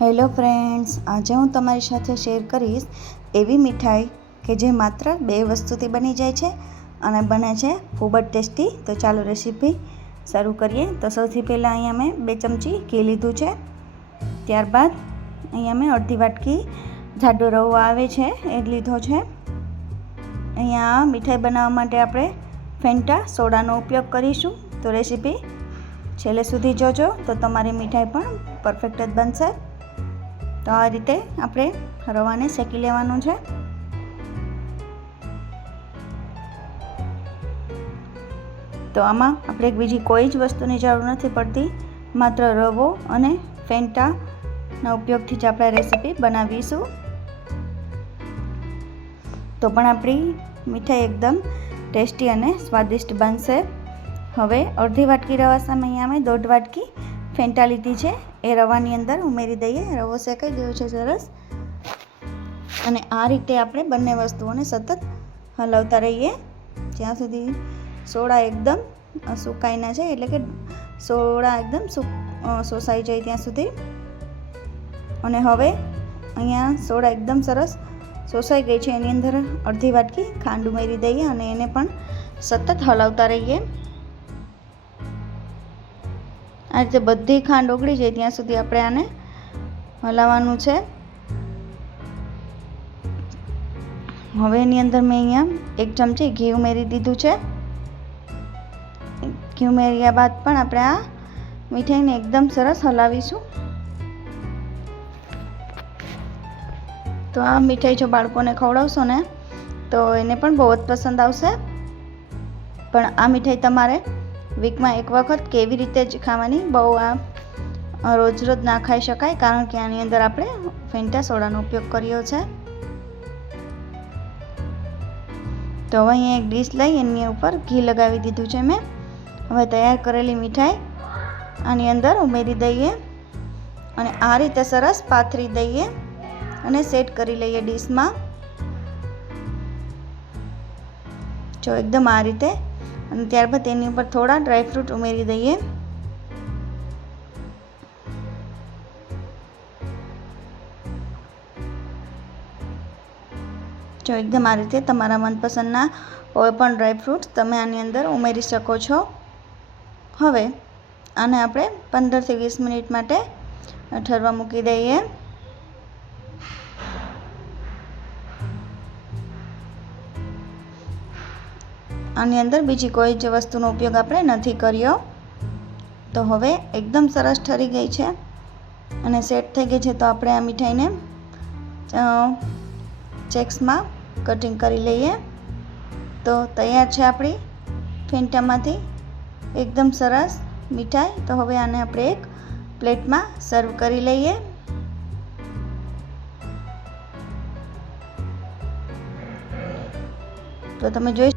Hello friends, આજે હું તમારી સાથે શેર કરીશ એવી મીઠાઈ કે જે માત્ર 2 વસ્તુથી બની જાય છે અને બને છે ખૂબ જ ટેસ્ટી। તો ચાલો રેસીપી શરૂ કરીએ। તો સૌથી પહેલાં અહીંયા મેં 2 ચમચી ઘી લીધું છે। ત્યારબાદ અહીંયા મેં અડધી વાટકી જાડો રવો આવે છે એ લીધો છે। અહીંયા મીઠાઈ બનાવવા માટે આપણે ફેન્ટા સોડાનો ઉપયોગ કરીશું। તો રેસીપી છેલ્લે સુધી જોજો તો તમારી મીઠાઈ પણ પરફેક્ટ જ બનશે। તો આ રીતે આપણે રવાને શેકી લેવાનું છે। તો આમાં આપણે બીજી કોઈ જ વસ્તુની જરૂર નથી પડતી, માત્ર રવો અને ફેન્ટાના ઉપયોગથી જ આપણે રેસીપી બનાવીશું। તો પણ આપણી મીઠાઈ એકદમ ટેસ્ટી અને સ્વાદિષ્ટ બનશે। હવે અડધી વાટકી રવા સામે અહીંયા મેં 1.5 વાટકી ફેન્ટા લીધી છે, એ રવાની અંદર ઉમેરી દઈએ। રવો શેકાઈ ગયો છે સરસ, અને આ રીતે આપણે બંને વસ્તુઓને સતત હલાવતા રહીએ જ્યાં સુધી સોડા એકદમ સુકાઈ ના જાય, એટલે કે સોડા એકદમ શોષાઈ જાય ત્યાં સુધી। અને હવે અહીંયા સોડા એકદમ સરસ શોષાઈ ગઈ છે, એની અંદર અડધી વાટકી ખાંડ ઉમેરી દઈએ અને એને પણ સતત હલાવતા રહીએ। આ રીતે બધી ખાંડ ઓગળી જાય ત્યાં સુધી આપણે આને હલાવવાનું છે। હવે એની અંદર મેં અહીંયા 1 ચમચી ઘી ઉમેરી દીધું છે। ઘી ઉમેર્યા બાદ પણ આપણે આ મીઠાઈને એકદમ સરસ હલાવીશું। તો આ મીઠાઈ જો બાળકોને ખવડાવશો ને તો એને પણ બહુ જ પસંદ આવશે। પણ આ મીઠાઈ તમારે વીકમાં 1 વખત કેવી રીતે જ ખાવાની, બહુ આ રોજ રોજ ના ખાઈ શકાય, કારણ કે આની અંદર આપણે ફેન્ટા સોડાનો ઉપયોગ કર્યો છે। તો હવે અહીંયા એક ડીશ લઈ એની ઉપર ઘી લગાવી દીધું છે મેં। હવે તૈયાર કરેલી મીઠાઈ આની અંદર ઉમેરી દઈએ અને આ રીતે સરસ પાથરી દઈએ અને સેટ કરી લઈએ ડીશમાં। જો એકદમ આ રીતે, અને ત્યારબાદ તેની ઉપર થોડા ડ્રાયફ્રૂટ ઉમેરી દઈએ। જો એકદમ આ રીતે તમારા મનપસંદના કોઈ પણ ડ્રાયફ્રૂટ્સ તમે આની અંદર ઉમેરી શકો છો। હવે આને આપણે 15 થી 20 મિનિટ માટે ઠરવા મૂકી દઈએ। આની અંદર બીજી કોઈ જ વસ્તુનો ઉપયોગ આપણે નથી કર્યો। તો હવે એકદમ સરસ ઠરી ગઈ છે અને સેટ થઈ ગઈ છે। તો આપણે આ મીઠાઈને ચેક્સમાં કટિંગ કરી લઈએ। તો તૈયાર છે આપણી ફેન્ટામાંથી એકદમ સરસ મીઠાઈ। તો હવે આને આપણે એક પ્લેટમાં સર્વ કરી લઈએ। તો તમે જોઈ